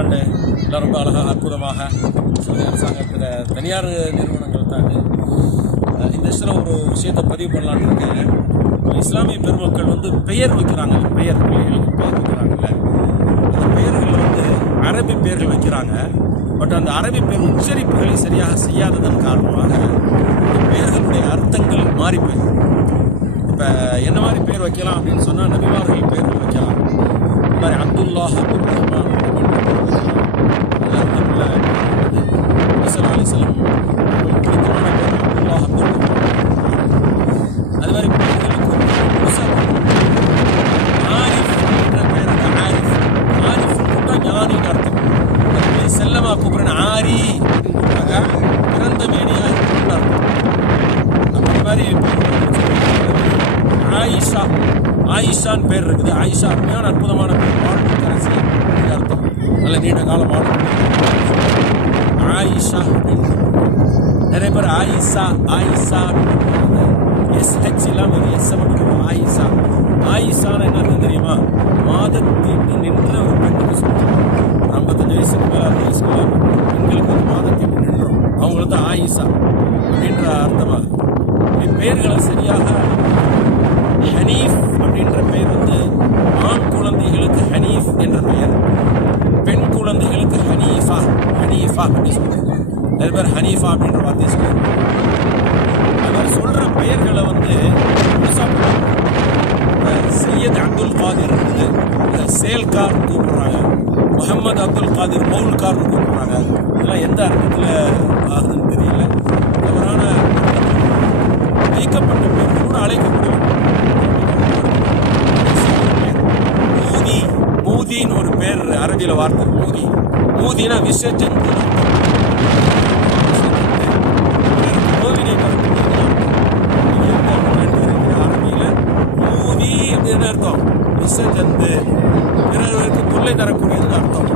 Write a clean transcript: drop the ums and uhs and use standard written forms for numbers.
புத்தாண்டு எல்லாம் ரொம்ப அழகாக அற்புதமாக சவுதி அரசாங்கத்தில் தனியார் நிறுவனங்கள் தான் இந்த விஷயத்தில் ஒரு விஷயத்தை பதிவு பண்ணலான்னு இருக்கேன். இஸ்லாமிய பெருமக்கள் வந்து பெயர் வைக்கிறாங்க, பெயர் பிள்ளைகளுக்கு பெயர் வைக்கிறாங்கல்ல, அந்த பெயர்களில் வந்து அரபி பெயர்கள் வைக்கிறாங்க. பட் அந்த அரபி பெயர் உச்சரிப்புகளை சரியாக செய்யாததன் காரணமாக பெயர்களுடைய அர்த்தங்கள் மாறி போயிடும். இப்போ என்ன மாதிரி பேர் வைக்கலாம் அப்படின்னு சொன்னால் நபிமார்கள் பேர்கள் வைக்கலாம். இந்த மாதிரி அப்துல்லாஹ், அப்துல் ரஹ்மான் அப்துல்லா ஈசா அலைஹிஸ்ஸலாம் பிடித்தமான பேர் அப்துல்லாஹ், அப்துல் ரஹ்மான். அது மாதிரி பேர்களுக்கு ஆரிஃப் என்ற பேர், அந்த ஆரிஃப் ஆரிஃப் கூட்டம் ஞானின்னு அர்த்தம். அது செல்லமாக கூப்பிட்றேன் ஆரி அப்படின்னு கூப்பிட்டாங்க, பிறந்த மேனியாக இருக்குன்னு அர்த்தம். அந்த மாதிரி ஆயிஷா, ஆயிஷான்னு பேர் இருக்குது. ஆயிஷா அருமையான அற்புதமான பேர், வாழ்க்கை கரசி அர்த்தம், நல்ல நீண்ட காலம் ஆடும். ஆயிஷா நிறைய பேர் ஆயிஷா ஆயிஷா எஸ்ஹெச் இல்லாமல் எஸ் மட்டும் ஆயிஷா. ஆயிஷான்னு என்ன தெரியுமா? மாதத்தீட்டு நின்ற ஒரு பெண்ணுக்கு சொல்லுவாங்க. 55 வயசுக்கு மேலே 60 வயசுக்கு மேலே பெண்களுக்கு வந்து மாதத்தீட்டு நின்றும் அவங்களுக்கு தான் ஆயிஷா அப்படின்ற அர்த்தமாக. பெயர்களை சரியாக ஹனீஃப் அப்படின்ற பெயர் வந்து ஆண் குழந்தைகளுக்கு ஹனீஃப் என்ற பெயர், பெண் குழந்தைகளுக்கு ஹனீஃபா ஹனீஃபா அப்படி சொல்லுவாங்க. நிறைய பேர் ஹனீஃபா அப்படின்ற வார்த்தையை சொல்லுவாங்க. அவர் சொல்கிற பெயர்களை வந்து சையத் அப்துல் காதிர் இருக்குது, சேல்கார் கூப்பிடுறாங்க. முகமது அப்துல் காதிர் மவுல்கார்னு கூப்பிடுறாங்க. இதெல்லாம் எந்த அர்த்தத்தில் ஆகுதுன்னு தெரியல. தவறான வைக்கப்பட்ட பேர்கள் கூட அழைக்கப்படும். மூதி, மூதின்னு ஒரு பேர் அரபியில் வார்த்தை மூதி. மூதினா விஷஜந்து, கோவிலை அரபியில் மூதி அப்படின்னு அர்த்தம். விஷஜந்து பிறருக்கு தொல்லை தரக்கூடியது அர்த்தம்.